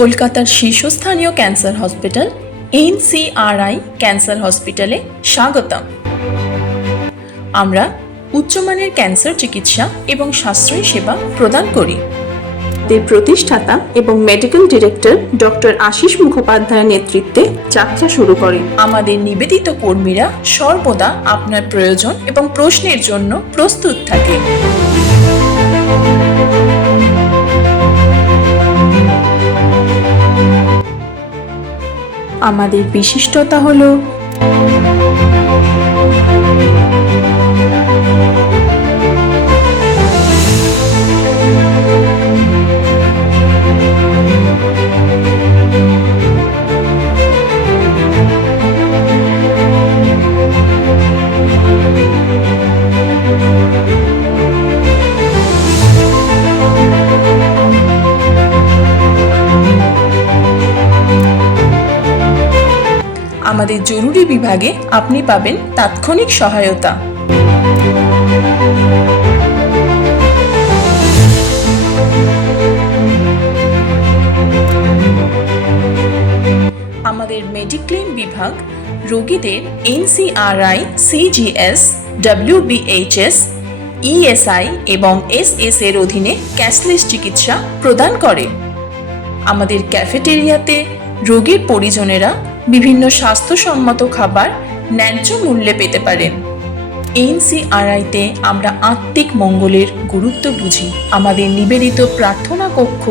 কলকাতার শীর্ষস্থানীয় cancer hospital, NCRI cancer হসপিটালে স্বাগতম। আমরা উচ্চমানের ক্যান্সার চিকিৎসা এবং সাশ্রয়ী সেবা প্রদান করি। এর প্রতিষ্ঠাতা এবং মেডিকেল ডিরেক্টর ডক্টর আশিস মুখোপাধ্যায়ের নেতৃত্বে যাত্রা শুরু করে। আমাদের নিবেদিত কর্মীরা সর্বদা আপনার প্রয়োজন এবং প্রশ্নের জন্য প্রস্তুত থাকে। আমাদের বিশিষ্টতা হলো আমাদের জরুরি বিভাগে আপনি পাবেন তাৎক্ষণিক সহায়তা। আমাদের মেডিক্লেম বিভাগ রোগীদের এনসিআরআই সিজিএস ডব্লিউবিএইচএস ইএসআই এবং এসএস এর অধীনে ক্যাশলেস চিকিৎসা প্রদান করে। আমাদের ক্যাফেটেরিয়াতে রোগীর পরিজনেরা বিভিন্ন স্বাস্থ্যসম্মত খাবার ন্যায্য মূল্যে পেতে পারেন। এনসিআরআইতে আমরা আত্মিক মঙ্গলের গুরুত্ব বুঝি। আমাদের নিবেদিত প্রার্থনা কক্ষ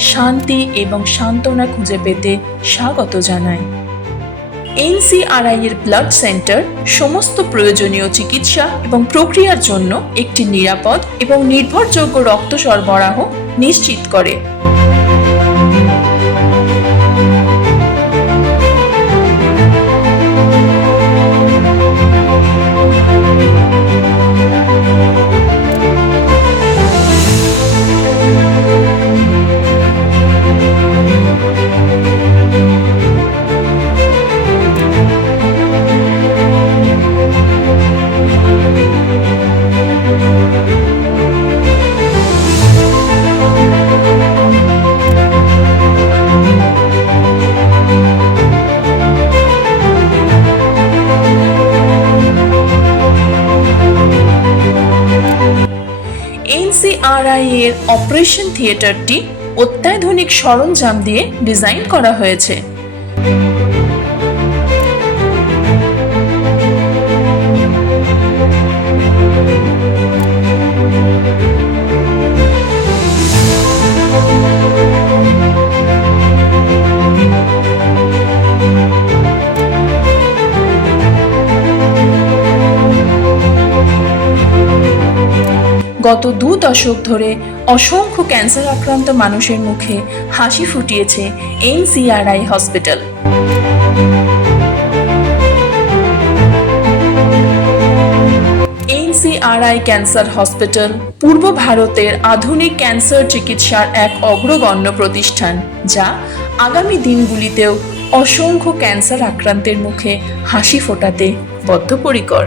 শান্তি এবং সান্ত্বনা খুঁজে পেতে স্বাগত জানায় এনসিআরআই এর ব্লাড সেন্টার সমস্ত প্রয়োজনীয় চিকিৎসা এবং প্রক্রিয়ার জন্য একটি নিরাপদ এবং নির্ভরযোগ্য রক্ত সরবরাহ নিশ্চিত করে। এনসিআরআই এর অপারেশন থিয়েটারটি অত্যাধুনিক সরঞ্জাম দিয়ে ডিজাইন করা হয়েছে। গত দু দশক ধরে অসংখ্য ক্যান্সার আক্রান্ত মানুষের মুখে হাসি ফুটিয়েছে NCRI hospital. NCRI cancer hospital পূর্ব ভারতের আধুনিক ক্যান্সার চিকিৎসার এক অগ্রগণ্য প্রতিষ্ঠান, যা আগামী দিনগুলিতেও অসংখ্য ক্যান্সার আক্রান্তের মুখে হাসি ফোটাতে বদ্ধপরিকর।